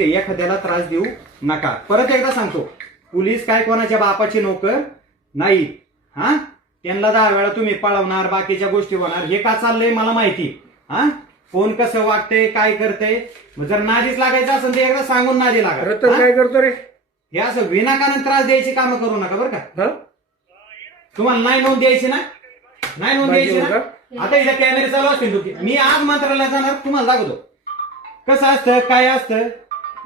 एखाद्याला त्रास देऊ नका. परत एकदा सांगतो, पोलीस काय कोणाच्या बापाचे नोकर नाही. हा, त्यांना 10 वेळा तुम्ही पळवणार, बाकीच्या गोष्टी होणार, हे का चाललंय मला माहिती. हा, कोण कसं वागतंय, काय करते, जर नादीच लागायचं असेल तर एकदा सांगून नादी लागा. तर काय करतो रे, हे असं विनाकारण त्रास द्यायची कामं करू नका बरं का. तुम्हाला नाही नोंद द्यायची ना, नाही नोंद द्यायची ना. आता इथे कॅमेरे चालू असतील, मी आज मंत्रालयात जाणार, तुम्हाला दाखवतो कसं असतं काय असतं.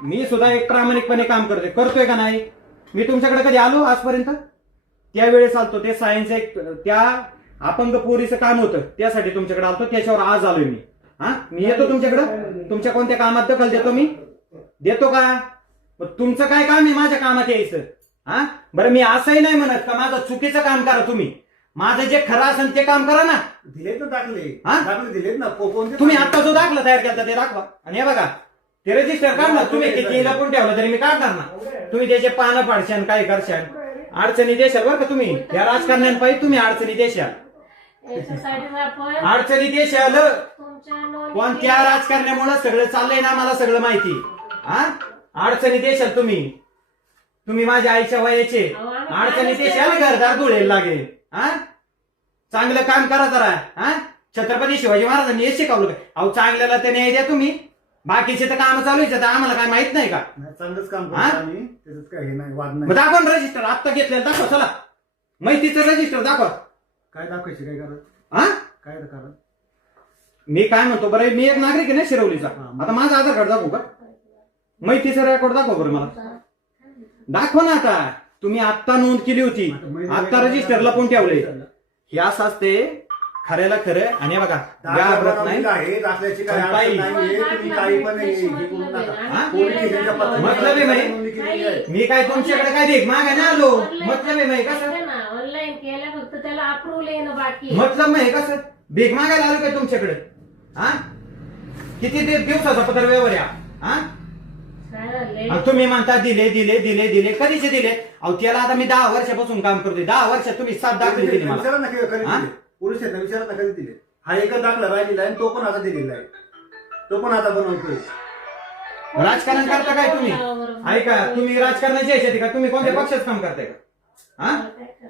मी सुद्धा एक प्रामाणिकपणे काम करतोय का नाही. मी तुमच्याकडे कधी आलो आजपर्यंत, त्यावेळेस आलतो. ते सायन्स एक त्या अपंग पोरीचं काम होतं, त्यासाठी तुमच्याकडे आलतो, त्याच्यावर आज आलोय मी. हा, मी येतो तुमच्याकडं, तुमच्या कोणत्या कामात दखल देतो मी, देतो का. तुमचं काय काम आहे माझ्या कामात यायचं. हा, बरं मी असंही नाही म्हणत का माझं चुकीचं काम करा तुम्ही, माझं जे खरं असेल ते काम करा ना. दिलेत ना दाखले, हा? दाखले दिलेत ना. तुम्ही आता जो दाखला तयार केला ते दाखवा, आणि हे बघा ते रजिस्टर काढणार. तुम्ही किती लपून ठेवलं तरी मी काढणार ना. तुम्ही त्याचे पानं फाडशान, काय करशान, अडचणी देशाल बरं का. तुम्ही या राजकारण्यांपायी तुम्ही अडचणी देशाल, अडचणी देशाल. कोणत्या राजकारण्यामुळे सगळं चाललंय ना, मला सगळं माहिती. हा, अडचणी देशाल तुम्ही. तुम्ही माझ्या आईच्या वयाचे, अडचणी देशाल, घरदार धुळेल लागेल. हा, चांगलं काम करा जरा. हा, छत्रपती शिवाजी महाराजांनी हे शिकवलं काय. अहो चांगल्याला ते न्याय द्या तुम्ही, बाकीचे तर काम चालू आहे, आम्हाला काय माहित नाही का. चांगलंच काम करतो आम्ही, त्याच्यात काय हे नाही, वाद नाही. दाखवा रजिस्टर, आत्ता घेतलेलं दाखवा. चला माहितीचं रजिस्टर दाखवा. काय दाखवायचे, काय करत, हा, काय करत. मी काय म्हणतो, बरं मी एक नागरिक आहे ना शिरवलीचा. आता माझं आधार कार्ड दाखवू का, माहितीचं रेकॉर्ड दाखवा बरं मला. दाखवा ना. आता तुम्ही आत्ता नोंद केली होती, आत्ता रजिस्टरला पण ठेवले. हे असं असते खऱ्याला खरं. आणि बघा घाबरत नाही. मतलब आहे माही, मी काय तुमच्याकडे काय देख मागाय ना आलो. मतलब आहे माही कसं, ऑनलाईन केलं फक्त त्याला अप्रूव्हल येणं बाकी. मतलब नाही कसं भीक मागायला आलो काय तुमच्याकडे. हा, किती दिवसाचा पत्र व्यवहार या. हा, तुम्ही म्हणता दिले दिले दिले दिले, कधीचे दिले. अहो त्याला आता मी 10 वर्षापासून काम करतोय. 10 वर्षात तुम्ही 7 दाखले दिले मला. पोलीस विचारत ना कधी दिले. हा एकच दाखला राहिलेला आहे, तो पण आता दिलेला आहे, तो पण आता बनवतोय. राजकारण करता काय तुम्ही. ऐका, तुम्ही राजकारणाची यायचे का, तुम्ही कोणत्या पक्षाचं काम करताय का. हा,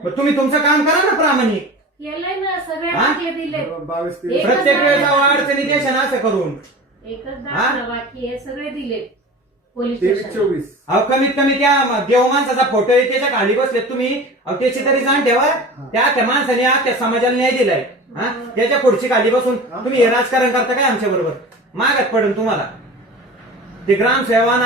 मग तुम्ही तुमचं काम करा ना प्रामाणिक. केलंय ना, सगळे दाखले दिले. 22-23 प्रत्येक वेळेला अडचणी देशाने असं करून. एकच दाखला बाकी हे सगळे दिले पोलीस 23-24. अहो कमीत कमी त्या देव माणसाचा फोटो आहे, त्याच्या खाली बसलेत तुम्ही. अहो त्याची तरी जाण ठेवा. त्या माणसाने त्या समाजाला न्याय दिलाय. हा, त्याच्या पुढची खाली बसून तुम्ही हे राजकारण करता काय आमच्या बरोबर. मागत पडेल तुम्हाला ते ग्रामसेवा.